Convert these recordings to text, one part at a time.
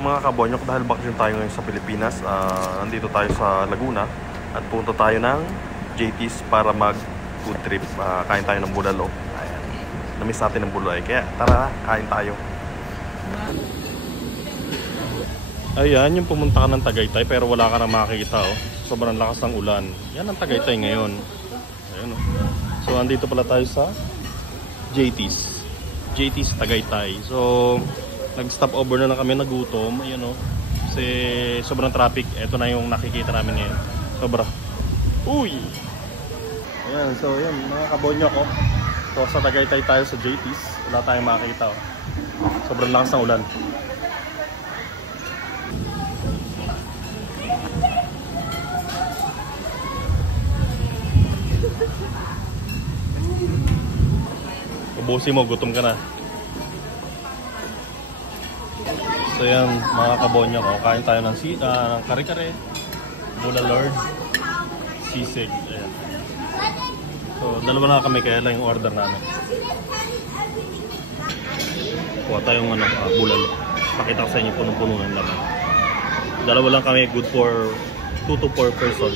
mga kabonyok, dahil bakasyon tayo ngayon sa Pilipinas, nandito tayo sa Laguna at punta tayo ng JT's para mag food trip. Kain tayo ng bulalo. Ayan. Namiss natin ng bulalo, kaya tara, kain tayo. Ayan, yung pumunta ka ng Tagaytay pero wala ka na makikita, oh. Sobrang lakas ng ulan. Yan ang Tagaytay ngayon. Ayan, oh. So andito pala tayo sa JT's Tagaytay. So nag-stop over na lang kami, nagutom. Ayun, oh. Kasi sobrang traffic. Ito na yung nakikita namin ngayon. Sobra. Uy! Ayan, so yun, mga kabonyo ko. So sa Tagaytay tayo sa JT's. Wala tayong makikita, oh. Sobrang lakas ng ulan. Ubusin mo, gutom ka na. So yan, mga kabonyo ko, kain tayo ng kare-kare, bulalord, sisig. Ayan. So dalawa na kami, kaya lang yung order namin. Kuha tayong bulalo. Pakita ko sa inyo, punong-puno ng laman. Dalawa lang kami, good for 2 to 4 person.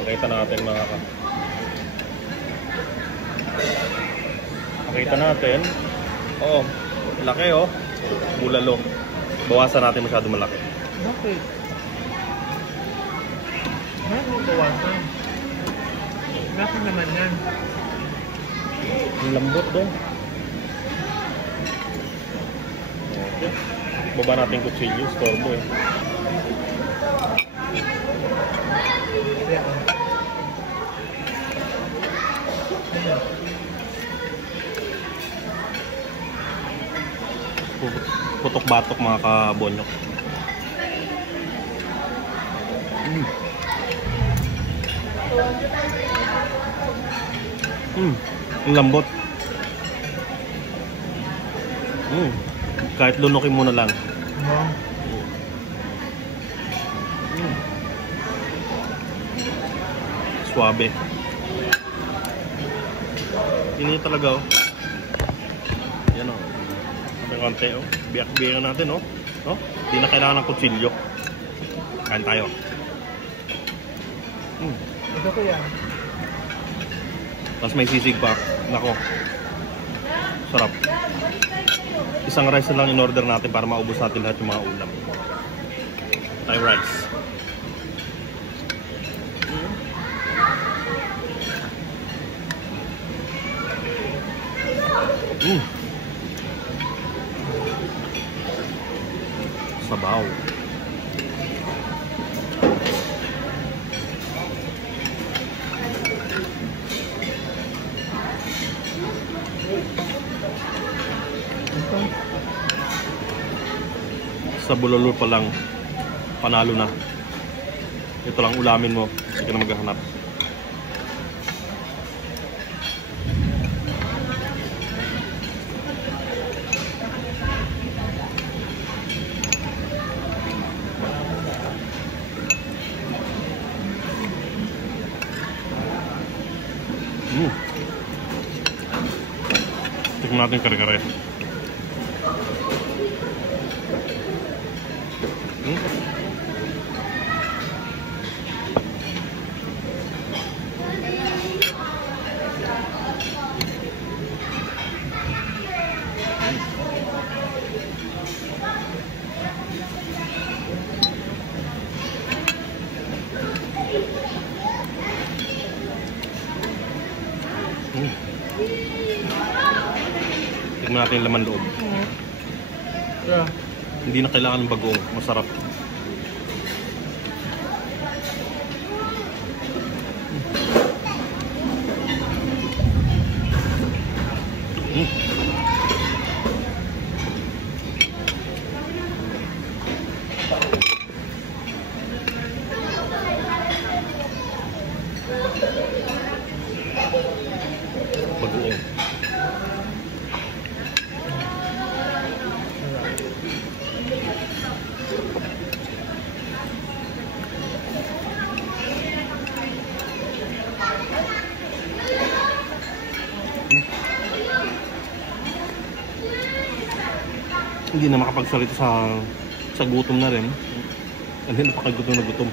Pakita natin mga Pakita natin. Oo, laki, oh. Bulalo. Bawasan natin masyado malaki. Bakit? Bakit bawasan? Bakit naman yan? Ang lambot doon. Okay. Baba natin kutsilyo. Storbo, eh. Putok-batok mga kabonyok. Ang lambot. Kahit lunukin mo na lang. Suabe. Ini talaga, oh. Yan, oh. Konti, oh. Biyak-biyakan natin, oh. Oh, hindi na kailangan ng kutsilyo. Kain tayo. Ito ko yan. Tapos may sisig pa. Nako. Sarap. Isang rice na lang in-order natin para maubos natin lahat yung mga ulam. Thai rice. Sabaw. Sa bulalo pa lang, panalo na. Ito lang ulamin mo, hindi ka na maghahanap. Tignan natin kare-kare. Tignan natin yung laman loob. Yeah. Hindi na kailangan ng bagoong. Masarap. Bagoong. Hindi na makapagsalita sa gutom na rin. Hindi napakagutom na gutom.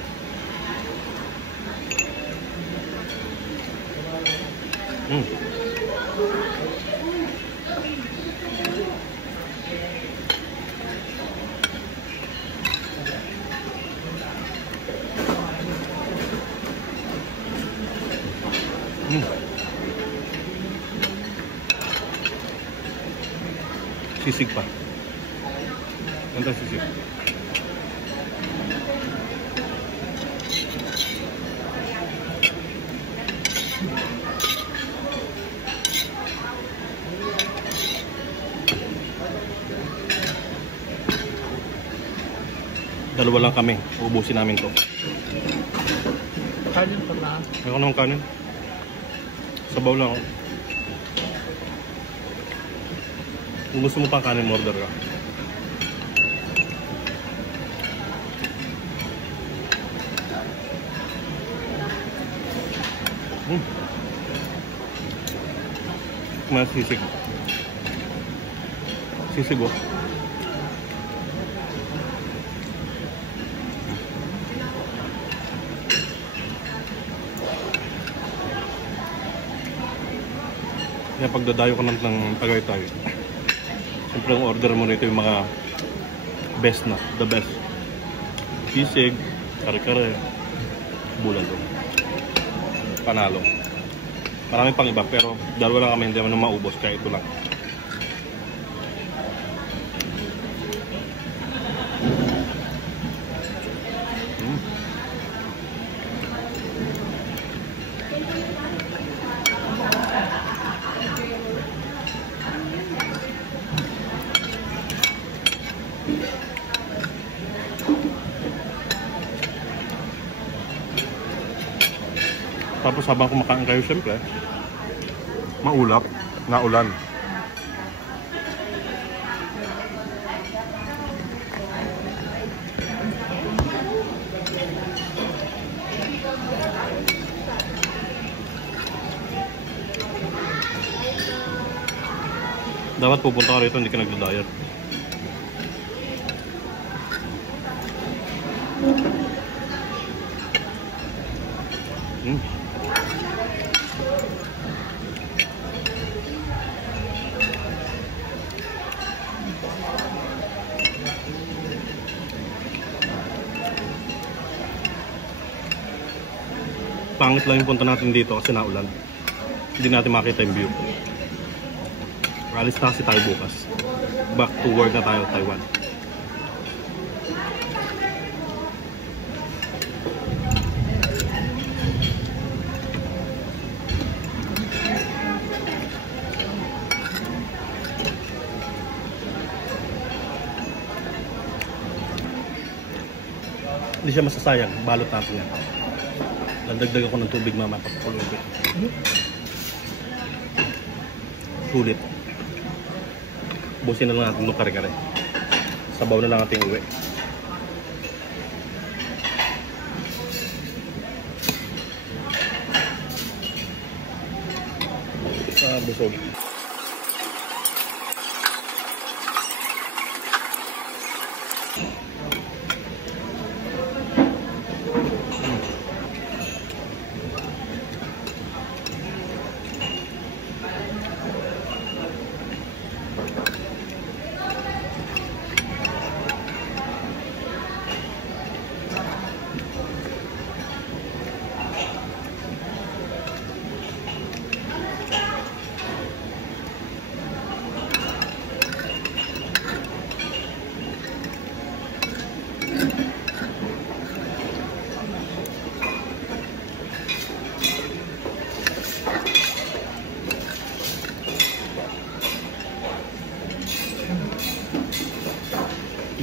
Sisig pa. Ganda sisig. Dalawa lang kami. Uubusin namin to. Kanin pa na. Ayoko naman kanin. Sabaw lang. Kung gusto mo pang kanin, order ka. Mas sisig. Sisig oh. Kaya pagdadayo ka ng Tagaytay, siyempre ang order mo rito yung mga best na, the best. Sisig, kare-kare, bulalo, panalo. Marami pang iba pero dalawa lang kami, hindi naman maubos kaya ito lang. Tapos habang kumakain kayo, siyempre, maulap, naulan. Dapat pupunta ka rito, hindi ka nagda-diet. Pangit lang yung punta natin dito kasi naulan. Hindi natin makita yung view. Alis na kasi tayo bukas. Back to work na tayo, Taiwan. Hindi siya masasayang. Balot natin yan. Nagdagdag ako ng tubig mama pagpakuloy ko. Sulit. Busin na lang natin ito kare-kare. Sabaw na lang natin uwi. Busog.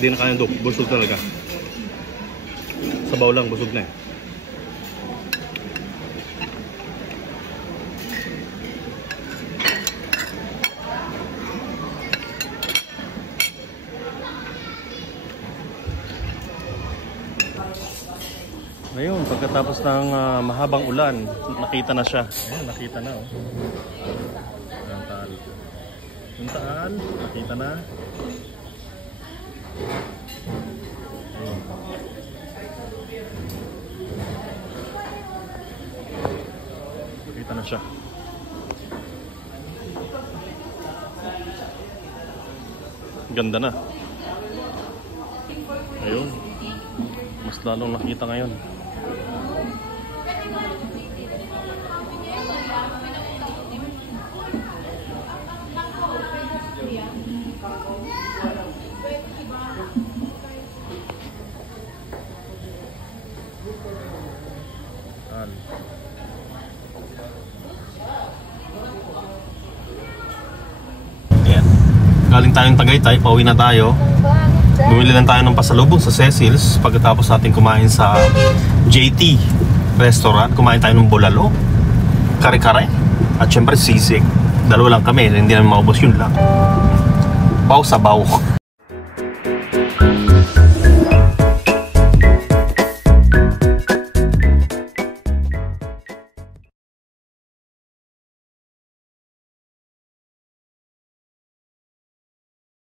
Hindi na kaya doon, busog talaga. Sabaw lang, busog na eh. Ngayon, pagkatapos ng mahabang ulan, nakita na siya. Ayan, nakita na oh. Yung taal. Yung taal, nakita na. Kita na siya. Ganda na. Ayun. Mas lalong nakita ngayon. Ayan. Galing tayong Tagaytay, pauwi na tayo. Bumili lang tayo ng pasalubong sa Cecil's pagkatapos natin kumain sa JT restaurant. Kumain tayo ng bulalo, kare-kare, at syempre sisig. Dalawa lang kami, hindi namin maubos, yun lang. Baw sa baw.